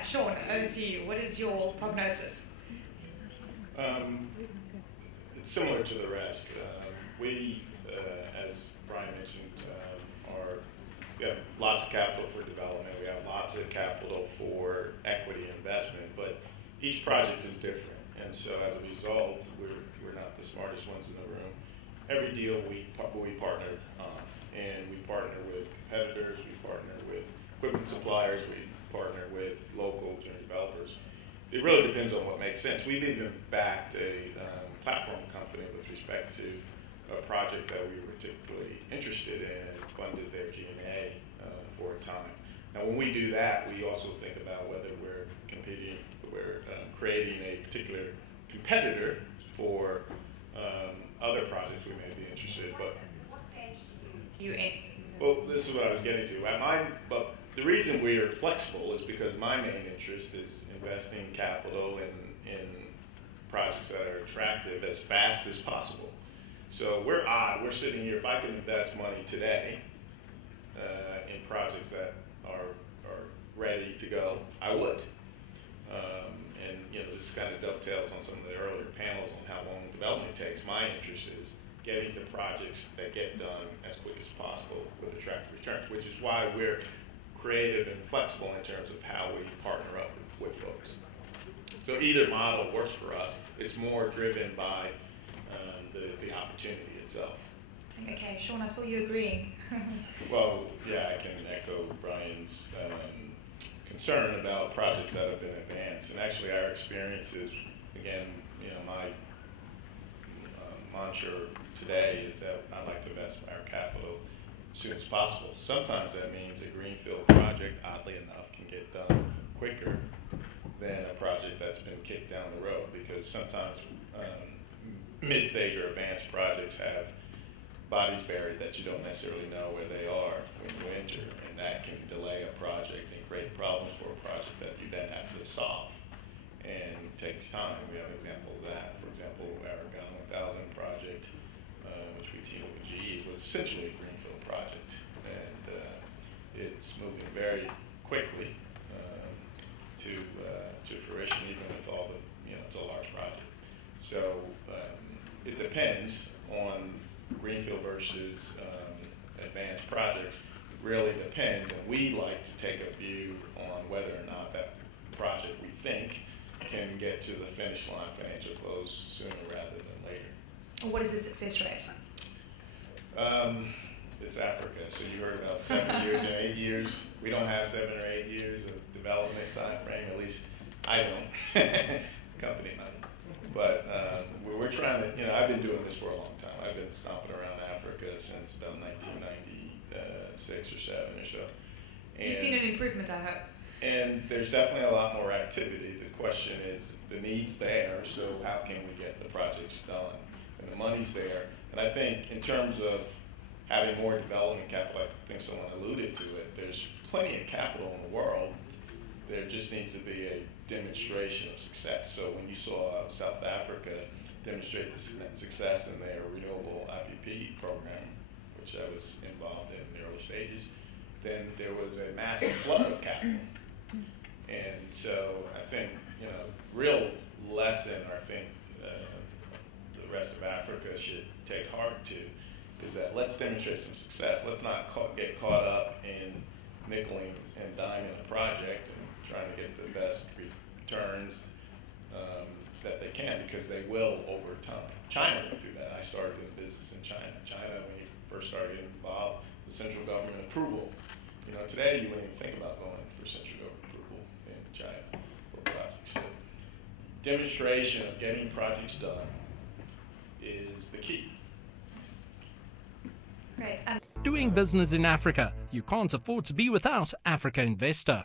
Right, Sean, over to you. What is your prognosis? It's similar to the rest. We, as Brian mentioned, we have lots of capital for development. We have lots of capital for equity investment, but each project is different. And so as a result, we're not the smartest ones in the room. Every deal we partner on, and we partner with competitors, we partner with equipment suppliers, we partner with local junior developers. It really depends on what makes sense. We've even backed a platform company with respect to a project that we were particularly interested in and funded their G&A for a time. Now, when we do that, we also think about whether we're creating a particular competitor for other projects we may be interested. But What stage do you aim? Well, this is what I was getting to. But the reason we are flexible is because my main interest is investing capital in projects that are attractive as fast as possible. So we're odd. We're sitting here. If I can invest money today in projects that are ready to go, I would. And this kind of dovetails on some of the earlier panels on how long development takes. My interest is getting to projects that get done as quick as possible with attractive returns, which is why we're creative and flexible in terms of how we partner up with folks. So either model works for us. It's more driven by the opportunity itself. Okay, Sean, I saw you agreeing. Well, yeah, I can echo Brian's concern about projects that have been advanced. And actually our experiences, again, my mantra today is that I like to invest our capital as soon as possible. Sometimes that means a greenfield project, oddly enough, can get done quicker than a project that's been kicked down the road, because sometimes mid-stage or advanced projects have bodies buried that you don't necessarily know where they are when you enter, and that can delay a project and create problems for a project that you then have to solve. And it takes time. We have an example of that. For example, our Ghana 1000 project, which we teamed with GE, was essentially a greenfield project, and it's moving very quickly to fruition, even with all the, it's a large project. So it depends on greenfield versus advanced projects. It really depends, and we like to take a view on whether or not that project we think can get to the finish line financial close sooner rather than later. What is the success rate? It's Africa, so you heard about 7 years and 8 years. We don't have 7 or 8 years of development time frame, at least I don't. Company might. But we're trying to, I've been doing this for a long time. I've been stomping around Africa since about 1996 or 7 or so. And you've seen an improvement, I hope. And there's definitely a lot more activity. The question is, the need's there, so how can we get the projects done? And the money's there. And I think in terms of having more development capital, I think someone alluded to it, there's plenty of capital in the world. There just needs to be a demonstration of success. So when you saw South Africa demonstrate the success in their renewable IPP program, which I was involved in the early stages, then there was a massive flood of capital. And so I think, real lesson, or I think the rest of Africa should take heart to, is that let's demonstrate some success. Let's not get caught up in nickeling and diming a project and trying to get the best returns that they can, because they will over time. China went through that. I started in business in China. China, when you first started getting involved, the central government approval. Today you wouldn't even think about going for central government approval in China for projects. So demonstration of getting projects done is the key. Great. Doing business in Africa, you can't afford to be without Africa Investor.